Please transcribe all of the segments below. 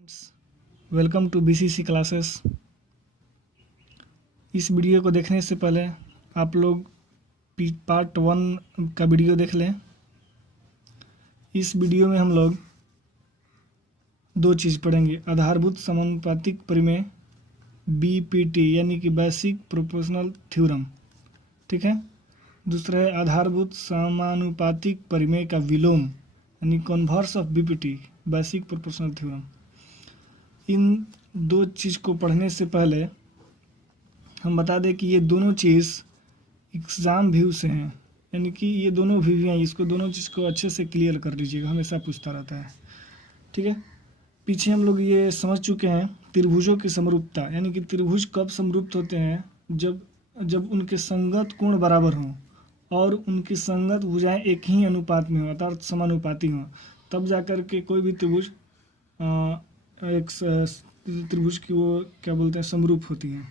Friends, welcome to BCC classes. इस video को देखने से पहले आप लोग पार्ट 1 का वीडियो देख लें। इस वीडियो में हम लोग दो चीज़ पढ़ेंगे, आधारभूत समानुपातिक परिमेय बीपीटी यानी कि बेसिक प्रोपोर्शनल थ्योरम, ठीक है। दूसरा है आधारभूत समानुपातिक परिमेय का विलोम यानी converse of BPT basic proportional theorem. इन दो चीज़ को पढ़ने से पहले हम बता दें कि ये दोनों चीज़ एग्ज़ाम व्यू से हैं, यानी कि ये दोनों व्यू हैं, इसको दोनों चीज़ को अच्छे से क्लियर कर लीजिएगा, हमेशा पूछता रहता है, ठीक है। पीछे हम लोग ये समझ चुके हैं त्रिभुजों की समरूपता, यानी कि त्रिभुज कब समरूप होते हैं, जब उनके संगत कोण बराबर हों और उनकी संगत भुजाएं एक ही अनुपात में हों अर्थात समानुपाती हों, तब जाकर के कोई भी त्रिभुज एक त्रिभुज की वो क्या बोलते हैं समरूप होती हैं।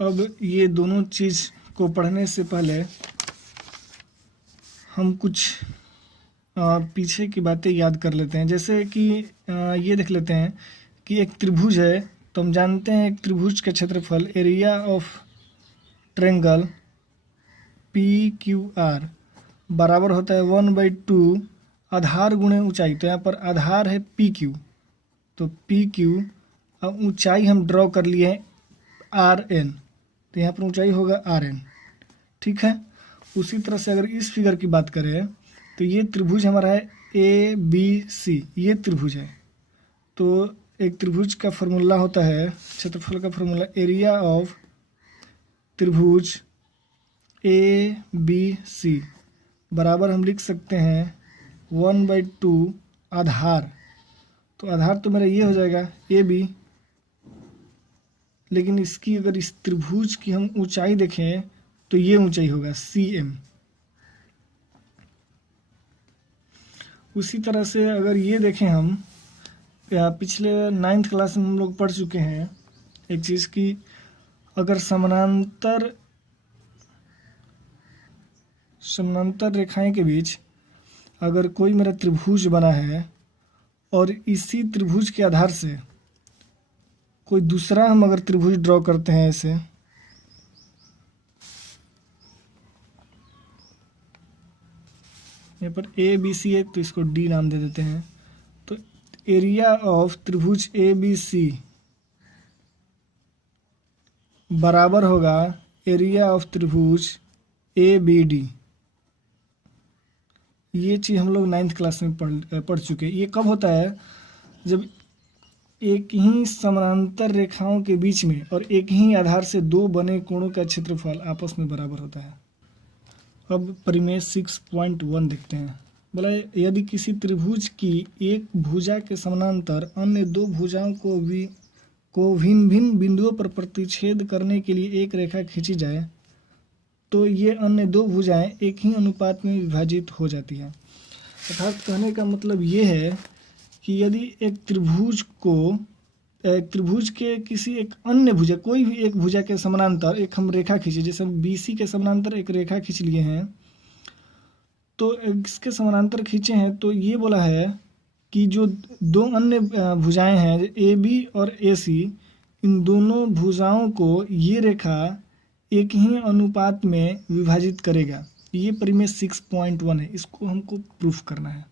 अब ये दोनों चीज़ को पढ़ने से पहले हम कुछ पीछे की बातें याद कर लेते हैं। जैसे कि ये देख लेते हैं कि एक त्रिभुज है, तो हम जानते हैं एक त्रिभुज का क्षेत्रफल एरिया ऑफ ट्रायंगल PQR बराबर होता है 1/2 आधार गुणे ऊंचाई। तो यहाँ पर आधार है PQ, तो PQ अब ऊंचाई हम ड्रॉ कर लिए हैं RN, तो यहाँ पर ऊंचाई होगा RN, ठीक है। उसी तरह से अगर इस फिगर की बात करें तो ये त्रिभुज हमारा है ABC, ये त्रिभुज है। तो एक त्रिभुज का फॉर्मूला होता है, क्षेत्रफल का फॉर्मूला एरिया ऑफ त्रिभुज ABC बराबर हम लिख सकते हैं 1/2 आधार, तो आधार तो मेरा ये हो जाएगा AB, लेकिन इसकी अगर इस त्रिभुज की हम ऊंचाई देखें तो ये ऊंचाई होगा CM। उसी तरह से अगर ये देखें हम पिछले 9th क्लास में हम लोग पढ़ चुके हैं एक चीज़ की, अगर समानांतर रेखाएं के बीच अगर कोई मेरा त्रिभुज बना है और इसी त्रिभुज के आधार से कोई दूसरा हम अगर त्रिभुज ड्रॉ करते हैं ऐसे, यहाँ पर ABC है तो इसको D नाम दे देते हैं। तो एरिया ऑफ त्रिभुज ABC बराबर होगा एरिया ऑफ त्रिभुज ABD। ये चीज़ हम लोग 9th क्लास में पढ़ चुके हैं। ये कब होता है, जब एक ही समानांतर रेखाओं के बीच में और एक ही आधार से दो बने कोणों का क्षेत्रफल आपस में बराबर होता है। अब परिमेय 6.1 देखते हैं। बोला यदि किसी त्रिभुज की एक भुजा के समानांतर अन्य दो भुजाओं को भिन्न भिन्न बिंदुओं पर प्रतिच्छेद करने के लिए एक रेखा खींची जाए तो ये अन्य दो भुजाएं एक ही अनुपात में विभाजित हो जाती हैं। अर्थात कहने का मतलब ये है कि यदि एक त्रिभुज के किसी एक अन्य भुजा, कोई भी एक भुजा के समानांतर एक हम रेखा खींचे, जैसे हम BC के समानांतर एक रेखा खींच लिए हैं, तो इसके समानांतर खींचे हैं, तो ये बोला है कि जो दो अन्य भुजाएं हैं AB और AC, इन दोनों भुजाओं को ये रेखा एक ही अनुपात में विभाजित करेगा। ये परिमेय 6.1 है, इसको हमको प्रूफ करना है।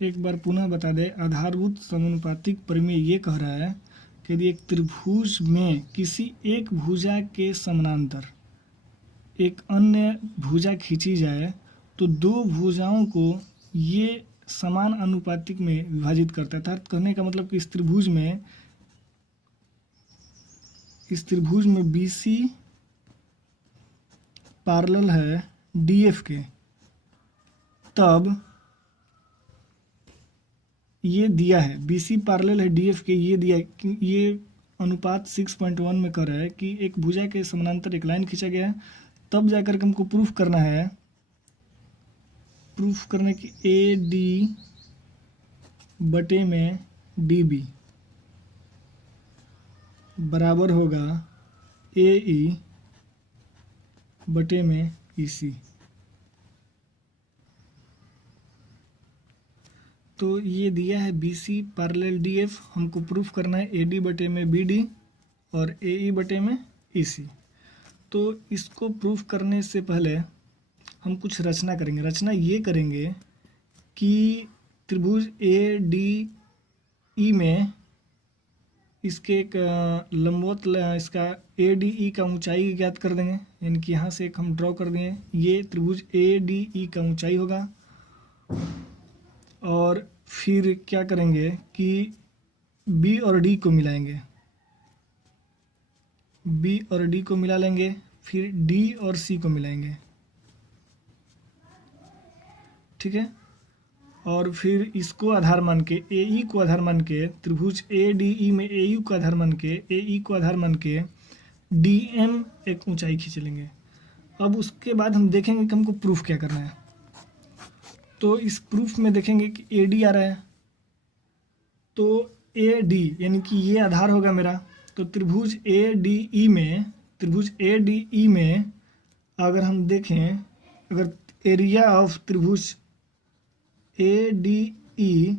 एक बार पुनः बता दें, आधारभूत समानुपातिक परिमेय ये कह रहा है कि यदि एक त्रिभुज में किसी एक भुजा के समानांतर एक अन्य भुजा खींची जाए तो दो भुजाओं को ये समान अनुपातिक में विभाजित करता है। अर्थात कहने का मतलब कि इस त्रिभुज में BC पैरेलल है DF के, तब ये दिया है BC पैरेलल है DF के, ये दिया है, ये अनुपात 6.1 में कर रहा है कि एक भुजा के समानांतर एक लाइन खींचा गया है, तब जाकर के हमको प्रूफ करने की AD बटे में DB बराबर होगा AE बटे में EC। तो ये दिया है B C parallel D F, हमको प्रूफ करना है ए डी बटे में बी डी और ए ई बटे में ई सी। तो इसको प्रूफ करने से पहले हम कुछ रचना करेंगे। रचना ये करेंगे कि त्रिभुज ए डी ई में इसके एक लंबवत इसका ए डी ई का ऊंचाई ज्ञात कर देंगे, यानी कि यहाँ से एक हम ड्रॉ कर देंगे, ये त्रिभुज ए डी ई का ऊंचाई होगा। और फिर क्या करेंगे कि बी और डी को मिलाएंगे, बी और डी को मिला लेंगे, फिर डी और सी को मिलाएंगे, ठीक है। और फिर इसको आधार मान के ए ई को आधार मान के त्रिभुज ए डी ई में ए यू को आधार मान के ए ई को आधार मान के डी एम एक ऊंचाई खींच लेंगे। अब उसके बाद हम देखेंगे कि हमको प्रूफ क्या करना है। तो इस प्रूफ में देखेंगे कि ए डी आ रहा है, तो ए डी यानी कि ये आधार होगा मेरा। तो त्रिभुज ए डी ई में, त्रिभुज ए डी ई में अगर हम देखें, अगर एरिया ऑफ त्रिभुज ए डी ई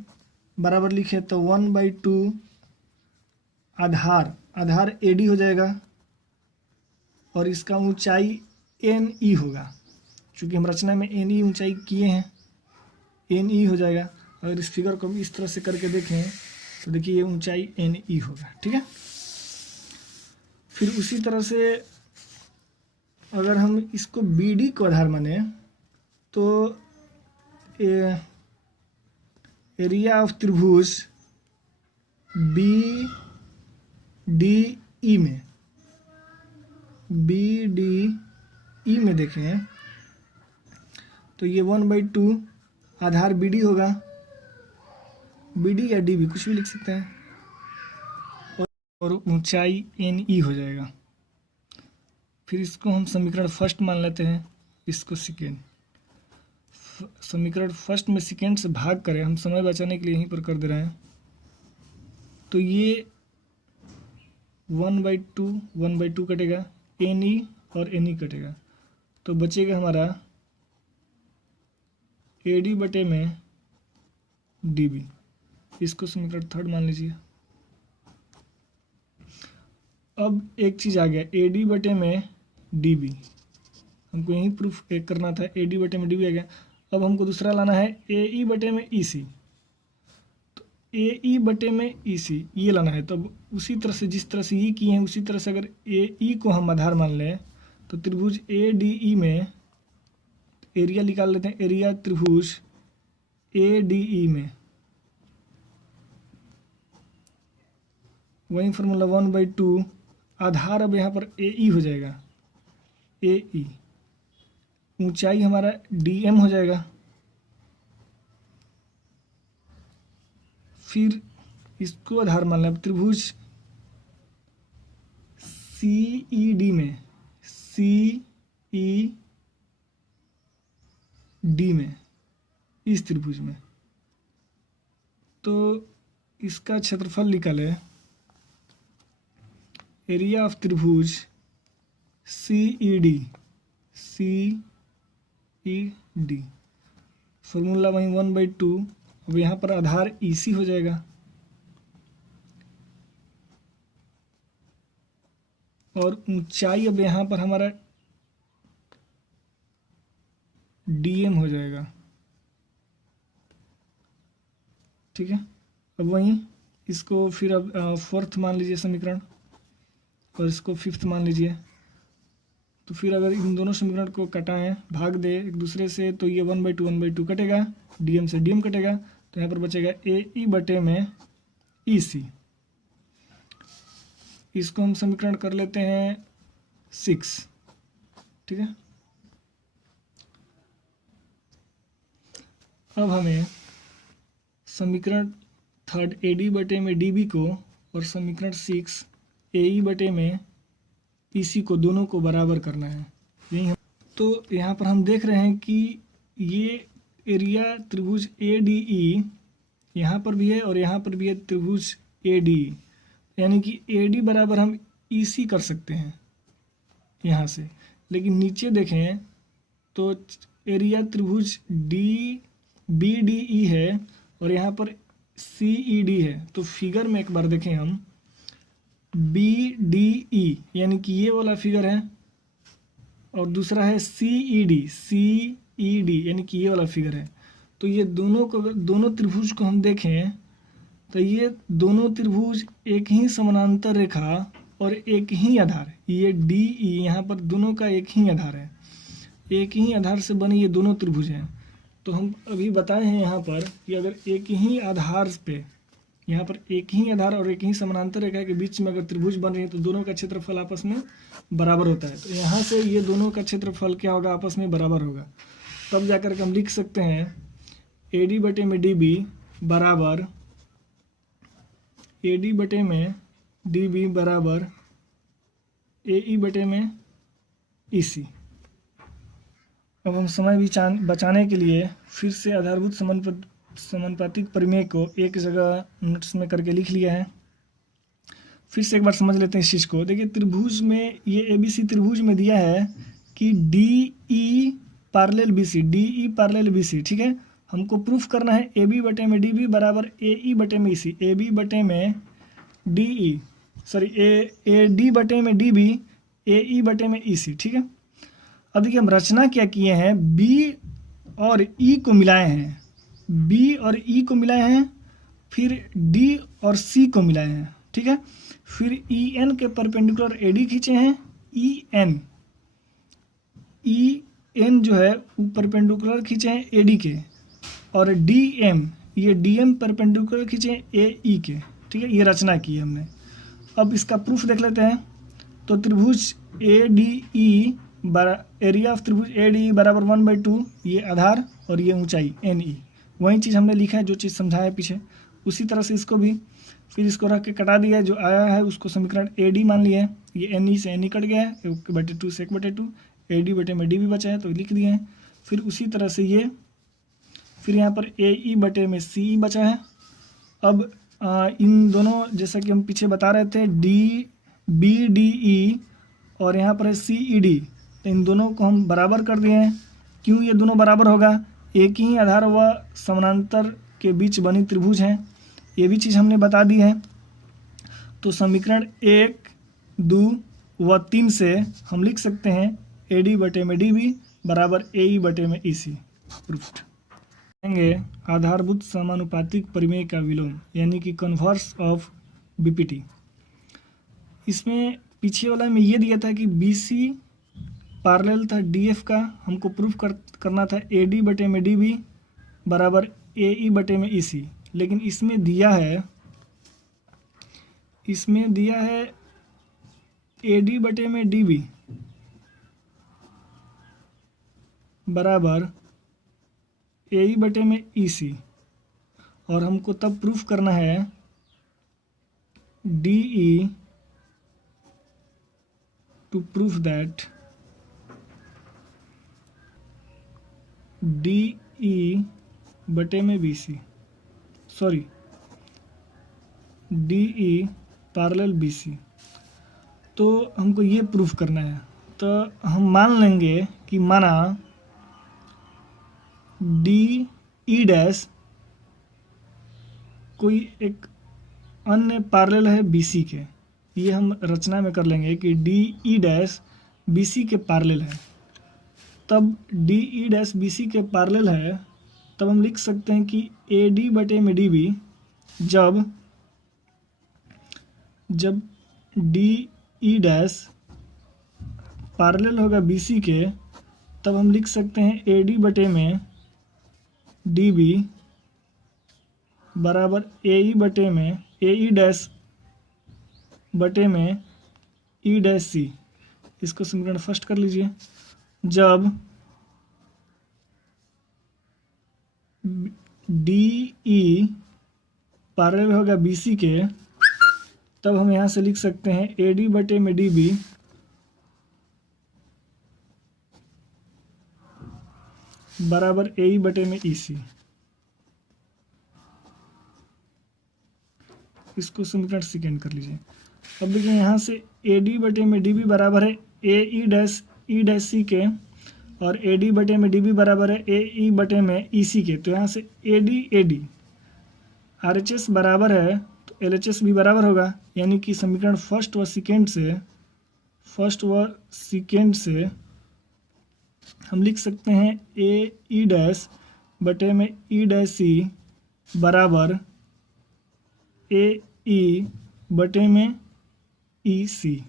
बराबर लिखे तो 1/2 आधार, आधार ए डी हो जाएगा और इसका ऊंचाई एन ई होगा, चूँकि हम रचना में एन ई ऊंचाई किए हैं, एन ई हो जाएगा। अगर इस फिगर को इस तरह से करके देखें तो देखिए ये ऊंचाई एन ई होगा, ठीक है। फिर उसी तरह से अगर हम इसको बी डी को आधार माने तो एरिया ऑफ त्रिभुज बी डी ई में, बी डी ई में देखें तो ये 1/2 आधार बी डी होगा, बी डी या डी भी कुछ भी लिख सकते हैं, और ऊंचाई एन ई हो जाएगा। फिर इसको हम समीकरण फर्स्ट मान लेते हैं, इसको सेकेंड। समीकरण फर्स्ट में सेकेंड से भाग करें, हम समय बचाने के लिए यहीं पर कर दे रहे हैं। तो ये 1/2 कटेगा, एन ई और एन ई कटेगा, तो बचेगा हमारा ए डी बटे में डी बी। इसको समीकरण थर्ड मान लीजिए। अब एक चीज़ आ गया, ए डी बटे में डी बी, हमको यही प्रूफ एक करना था, ए डी बटे में डी बी आ गया। अब हमको दूसरा लाना है ए ई बटे में ई सी, तो ए ई बटे में ई सी ये लाना है। तो उसी तरह से जिस तरह से ये किए हैं उसी तरह से अगर ए ई को हम आधार मान लें तो त्रिभुज ए डी ई में एरिया निकाल लेते हैं, एरिया त्रिभुज ए डी ई में वही फॉर्मूला 1/2 आधार, अब यहाँ पर ए ई हो जाएगा, ए ई ऊंचाई हमारा डी एम हो जाएगा। फिर इसको आधार मान लें त्रिभुज सी ई डी में, सी ई डी में, इस त्रिभुज में, तो इसका क्षेत्रफल निकाले, एरिया ऑफ त्रिभुज सी ई डी, सी ई डी फॉर्मूला वहीं 1/2। अब यहाँ पर आधार ई सी हो जाएगा और ऊंचाई अब यहाँ पर हमारा डी एम हो जाएगा, ठीक है। अब वहीं इसको फिर अब फोर्थ मान लीजिए समीकरण और इसको फिफ्थ मान लीजिए। तो फिर अगर इन दोनों समीकरण को कटाएं, भाग दे एक दूसरे से, तो ये 1/2 कटेगा, डीएम से डीएम कटेगा, तो यहाँ पर बचेगा ए ई बटे में ई सी। इसको हम समीकरण कर लेते हैं 6, ठीक है। अब हमें समीकरण थर्ड ए डी बटे में डी बी को और समीकरण 6 ए ई बटे में ई सी को दोनों को बराबर करना है। यही हम, तो यहाँ पर हम देख रहे हैं कि ये एरिया त्रिभुज ए डी ई यहाँ पर भी है और यहाँ पर भी है त्रिभुज ए डी, यानी कि ए डी बराबर हम ई सी कर सकते हैं यहाँ से। लेकिन नीचे देखें तो एरिया त्रिभुज डी बी डी ई है और यहाँ पर CED है। तो फिगर में एक बार देखें हम, BDE यानी कि ये वाला फिगर है, और दूसरा है CED यानी कि ये वाला फिगर है। तो ये दोनों त्रिभुज को हम देखें तो ये दोनों त्रिभुज एक ही समानांतर रेखा और एक ही आधार, ये DE यहाँ पर दोनों का एक ही आधार है, एक ही आधार से बने ये दोनों त्रिभुज हैं। तो हम अभी बताए हैं यहाँ पर कि अगर एक ही आधार पे, यहाँ पर एक ही आधार और एक ही समानांतर रेखा के बीच में अगर त्रिभुज बन रही है तो दोनों का क्षेत्रफल आपस में बराबर होता है। तो यहाँ से ये दोनों का क्षेत्रफल क्या होगा, आपस में बराबर होगा। तब जाकर के हम लिख सकते हैं AD बटे में DB बराबर AD बटे में DB बराबर AE बटे में EC। अब हम समय बचाने के लिए फिर से आधारभूत समानुपातिक प्रमेय को एक जगह नोट्स में करके लिख लिया है। फिर से एक बार समझ लेते हैं इस चीज़ को। देखिए त्रिभुज में, ये ABC त्रिभुज में दिया है कि DE parallel BC, DE parallel BC, ठीक है। हमको प्रूफ करना है AB बटे में DB बराबर AE बटे में EC, AB बटे में DE AD बटे में DB AE बटे में EC, ठीक है। अब देखिए हम रचना क्या किए हैं, B और E को मिलाए हैं, B और E को मिलाए हैं, फिर D और C को मिलाए हैं, ठीक है। फिर EN के परपेंडिकुलर AD खींचे हैं, EN जो है वो परपेंडिकुलर खींचे हैं AD के, और DM ये DM परपेंडिकुलर खींचे हैं AE के, ठीक है। ये रचना की है हमने। अब इसका प्रूफ देख लेते हैं। तो त्रिभुज ADE एरिया ऑफ त्रिभुज ADE बराबर 1/2, ये आधार और ये ऊंचाई NE, वही चीज़ हमने लिखा है जो चीज़ समझाया है पीछे, उसी तरह से इसको भी फिर इसको रख के कटा दिया है, जो आया है उसको समीकरण AD मान लिया है। ये NE से NE कट गया है, 1/2 से 1/2, AD बटे में DB बचा है तो लिख दिए हैं। फिर उसी तरह से ये फिर यहाँ पर AE बटे में CE बचा है। अब इन दोनों, जैसा कि हम पीछे बता रहे थे, BDE और यहाँ पर है CED, तो इन दोनों को हम बराबर कर दिए हैं। क्यों ये दोनों बराबर होगा, एक ही आधार व समानांतर के बीच बनी त्रिभुज हैं, ये भी चीज़ हमने बता दी है। तो समीकरण 1, 2 व 3 से हम लिख सकते हैं AD बटे में DB बराबर AE बटे में EC। प्रूफ्ड। आधारभूत समानुपातिक परिमेय का विलोम यानी कि कन्वर्स ऑफ BPT। इसमें पीछे वाला में ये दिया था कि BC पैरेलल था DF का, हमको प्रूफ करना था AD बटे में DB बराबर AE बटे में EC। लेकिन इसमें दिया है AD बटे में DB बराबर AE बटे में EC, और हमको तब प्रूफ करना है DE to proof that DE बटे में BC, DE पैरेलल BC। तो हमको ये प्रूफ करना है। तो हम मान लेंगे कि माना DE डैश कोई एक अन्य पैरेलल है BC के, ये हम रचना में कर लेंगे कि DE डैश BC के पैरेलल है। तब DE डैश BC के पैरेलल है, तब हम लिख सकते हैं कि AD बटे में DB जब DE डैश पैरेलल होगा BC के, तब हम लिख सकते हैं AD बटे में DB बराबर AE बटे में AE डैश बटे में E डैश C। इसको समीकरण फर्स्ट कर लीजिए। जब DE पैरेलल होगा BC के, तब हम यहाँ से लिख सकते हैं AD बटे में DB बराबर AE बटे में EC। इसको समीकरण सेकेंड कर लीजिए। अब देखिए यहाँ से AD बटे में DB बराबर है AE dash E dash C के, और AD बटे में DB बराबर है AE बटे में EC के। तो यहाँ से AD RHS बराबर है तो LHS भी बराबर होगा, यानी कि समीकरण फर्स्ट व सेकेंड से हम लिख सकते हैं ए ई डैश बटे में ई डैश सी बराबर ए ई बटे में ई सी।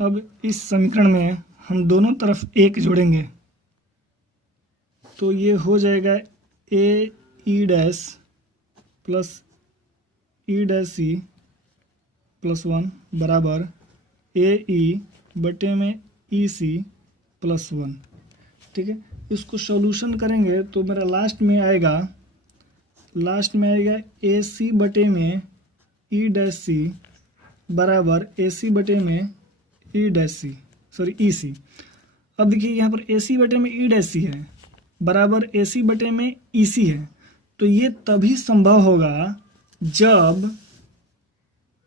अब इस समीकरण में हम दोनों तरफ एक जोड़ेंगे तो ये हो जाएगा A E dash plus E dash C plus 1 बराबर ए ई बटे में ई सी प्लस 1। ठीक है, इसको सॉल्यूशन करेंगे तो मेरा लास्ट में आएगा ए सी बटे में ई डैश सी बराबर ए सी बटे में ई डैश सी ई सी। अब देखिए यहाँ पर ए सी बटे में ई डैश सी है बराबर ए सी बटे में ई सी है, तो ये तभी संभव होगा जब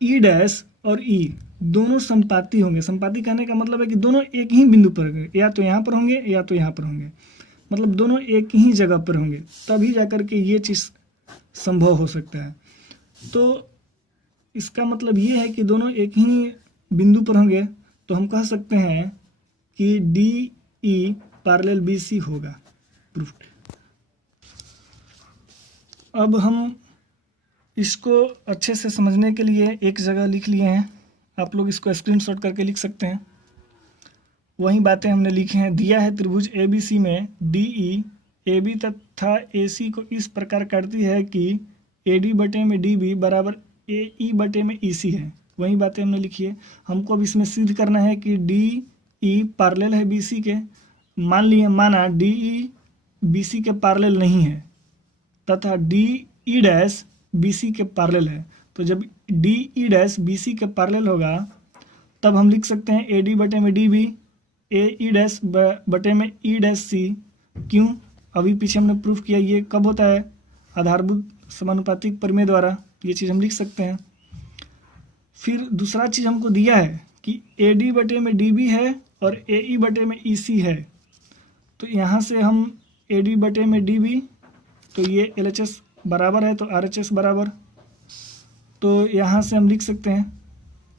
ई डैश और ई दोनों संपाती होंगे। संपाती कहने का मतलब है कि दोनों एक ही बिंदु पर होंगे, या तो यहाँ पर होंगे या तो यहाँ पर होंगे, मतलब दोनों एक ही जगह पर होंगे, तभी जाकर के ये चीज़ संभव हो सकता है। तो इसका मतलब ये है कि दोनों एक ही बिंदु पर होंगे, तो हम कह सकते हैं कि D E parallel B C होगा, प्रूफ्ड। अब हम इसको अच्छे से समझने के लिए एक जगह लिख लिए हैं, आप लोग इसको स्क्रीनशॉट करके लिख सकते हैं। वही बातें हमने लिखी हैं। दिया है त्रिभुज ABC में DE AB तथा AC को इस प्रकार काटती है कि AD बटे में DB बराबर AE बटे में EC है। वही बातें हमने लिखी है। हमको अब इसमें सिद्ध करना है कि DE पैरेलल है BC के। माना DE BC के पैरेलल नहीं है तथा DE डैश BC के पैरेलल है। तो जब DE डैश BC के पैरेलल होगा तब हम लिख सकते हैं AD बटे में DB AE डैश बटे में E डैश C। क्यों? अभी पीछे हमने प्रूफ किया, ये कब होता है? आधारभूत समानुपातिक प्रमेय द्वारा ये चीज़ हम लिख सकते हैं। फिर दूसरा चीज़ हमको दिया है कि AD बटे में DB है और AE बटे में EC है, तो यहाँ से हम AD बटे में DB, तो ये LHS बराबर है तो RHS बराबर, तो यहाँ से हम लिख सकते हैं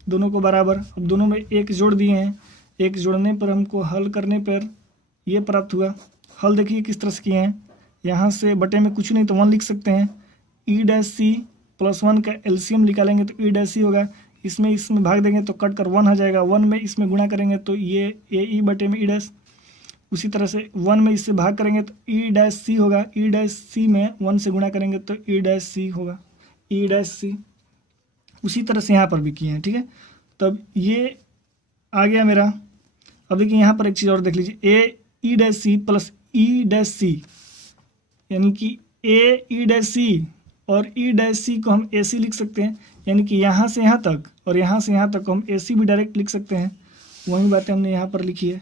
दोनों को बराबर। अब दोनों में एक जोड़ दिए हैं, एक जोड़ने पर हमको हल करने पर ये प्राप्त हुआ। हल देखिए किस तरह से किए हैं। यहाँ से बटे में कुछ नहीं तो 1 लिख सकते हैं। ई डैश सी प्लस 1 का एलसीएम निकालेंगे तो ई डैश सी होगा। इसमें भाग देंगे तो कट कर 1 आ जाएगा। 1 में इसमें गुणा करेंगे तो ये ए ई बटे में ई डैश। उसी तरह से 1 में इससे भाग करेंगे तो ई डैश सी होगा। ई डैश सी में 1 से गुणा करेंगे तो ई डैश सी होगा, ई डैश सी। उसी तरह से यहाँ पर भी किए हैं, ठीक है। तब ये आ गया मेरा। अब देखिए यहाँ पर एक चीज़ और देख लीजिए, A E dash C plus E dash C, यानी कि ए ई डैश सी और ई डैश सी को हम ए सी लिख सकते हैं, यानी कि यहाँ से यहाँ तक और यहाँ से यहाँ तक को हम ए सी भी डायरेक्ट लिख सकते हैं। वही बातें हमने यहाँ पर लिखी है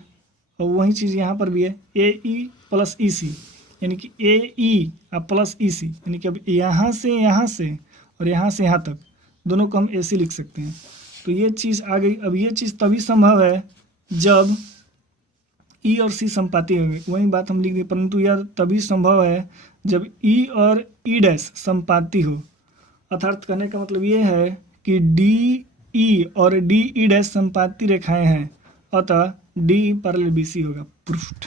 और वही चीज़ यहाँ पर भी है, ए ई प्लस ई सी, यानी कि ए ई प्लस ई सी, यानी कि अब यहाँ से और यहाँ से यहाँ तक दोनों को हम ए सी लिख सकते हैं। तो ये चीज़ आ गई। अब ये चीज़ तभी संभव है जब ई और सी संपाती होंगे। वही बात हम लिख दें, परंतु यह तभी संभव है जब ई और ई डैश संपाती हो। अर्थात कहने का मतलब ये है कि डी ई और डी ई डैश संपाती रेखाएं हैं, अतः डी पैरेलल बी सी होगा, प्रूफ्ड।